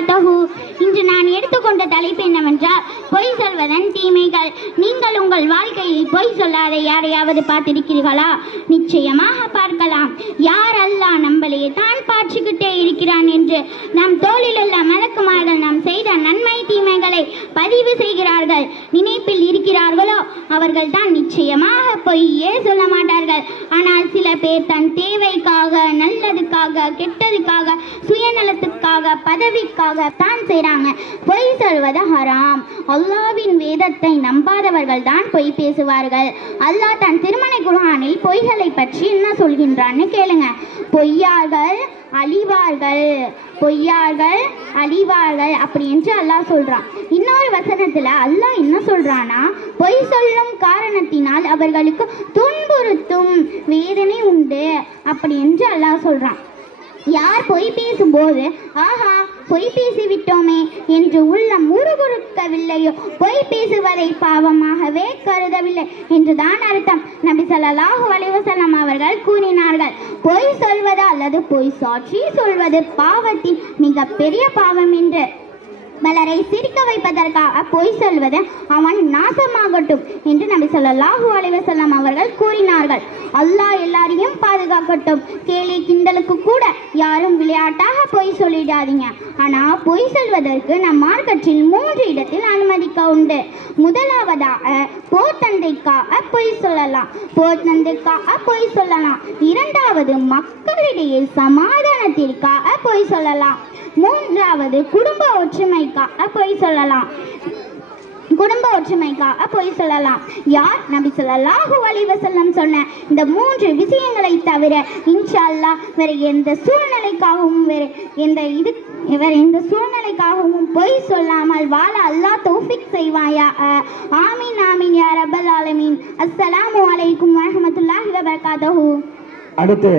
வபரகாத்துஹு. இன்று நான் எடுத்துக்கொண்ட தலைப்பு என்னவென்றால் பொய் சொல்வதன் தீமைகள். நீங்கள் உங்கள் வாழ்க்கையில் பொய் சொல்லாத யாரையாவது பார்த்திருக்கிறீர்களா? நிச்சயமாக பார்க்கலாம். யார் அல்லாஹ் நம்மளையே தான் பார்த்துக்கிட்டே இருக்கிறான் என்று நம் தோளிலுள்ள மலக்குமார்கள் நாம் செய்த நன்மை தீமைகளை பதிவு செய்கிறார்கள். நினைப்பில் இருக்கிறார்களோ அவர்கள் தான் நிச்சயமாக பொய்யே சொல்ல மாட்டார்கள். ஆனால் சில பேர் தன் தேவைக்காக, நல்லதுக்காக, கெட்டதுக்காக, சுயநலத்துக்காக, பதவிக்காக தான் செய்கிறாங்க. பொய் சொல்வது ஹராம். அல்லாஹ்வின் வேதத்தை நம்பாதவர்கள் தான் பொய் பேசுவார்கள். அல்லாஹ் தன் திருமறை குர்ஆனில் பொய்களை பற்றி என்ன சொல்கின்றான்னு கேளுங்க. பொய்யார்கள் அழிவார்கள், பொய்யார்கள் அழிவார்கள் அப்படி என்று அல்லாஹ் சொல்றான். இன்னொரு வசனத்துல அல்லாஹ் என்ன சொல்றானா, பொய் சொல்லும் காரணத்தினால் அவர்களுக்கு துன்புறுத்தும் வேதனை உண்டு அப்படி என்று அல்லாஹ் சொல்றான். யார் பொய் பேசும்போது ஆஹா பொய் பேசிவிட்டோமே என்று உள்ளம் முறுமுறுக்கவில்லையோ, பொய் பேசுவதை பாவமாகவே கருதவில்லை என்றுதான் அர்த்தம். நபி ஸல்லல்லாஹு அலைஹி வஸல்லம் அவர்கள் கூறினார்கள், பொய் சொல்வது அல்லது பொய் சாட்சி சொல்வது பாவத்தின் மிக பெரிய பாவம் என்று. பலரை சிரிக்க வைப்பதற்காக பொய் சொல்வது அவன் நாசமாகட்டும் என்று நபி ஸல்லல்லாஹு அலைஹி வஸல்லம் அவர்கள் கூறினார்கள். அல்லாஹ் எல்லாரையும் பாதுகாக்கட்டும். கேலி கிண்டலுக்கு கூட யாரும் விளையாட்டாக பொய் சொல்லிடாதீங்க. ஆனால் பொய் சொல்வதற்கு நம் மார்க்கத்தில் 3 இடத்தில் அனுமதிக்க உண்டு. முதலாவதாக போர்த்தந்தைக்காக பொய் சொல்லலாம், போர்த்தந்தைக்காக பொய் சொல்லலாம். இரண்டாவது மக்களிடையே சமாதானத்திற்காக பொய் சொல்லலாம். மூன்றாவது குடும்ப ஒற்றுமைக்காக பொய் சொல்லலாம், குடும்ப ஒற்றுமைக்காக பொய் சொல்லலாம். யார் நபி ஸல்லல்லாஹு அலைஹி வஸல்லம் சொன்ன இந்த 3 விஷயங்களை தவிர இன்ஷா அல்லாஹ் வேற எந்த சூழ்நிலைக்காகவும் வேற எந்த சூழ்நிலைக்காகவும் பொய் சொல்லாமல் வாழ அல்லாஹ் தௌஃபீக் செய்வாயா. ஆமீன் ஆமீன் யா ரப்பல் ஆலமீன். அஸ்ஸலாமு அலைக்கும் வரஹ்மத்துல்லாஹி வபரகாத்துஹு. அடுத்து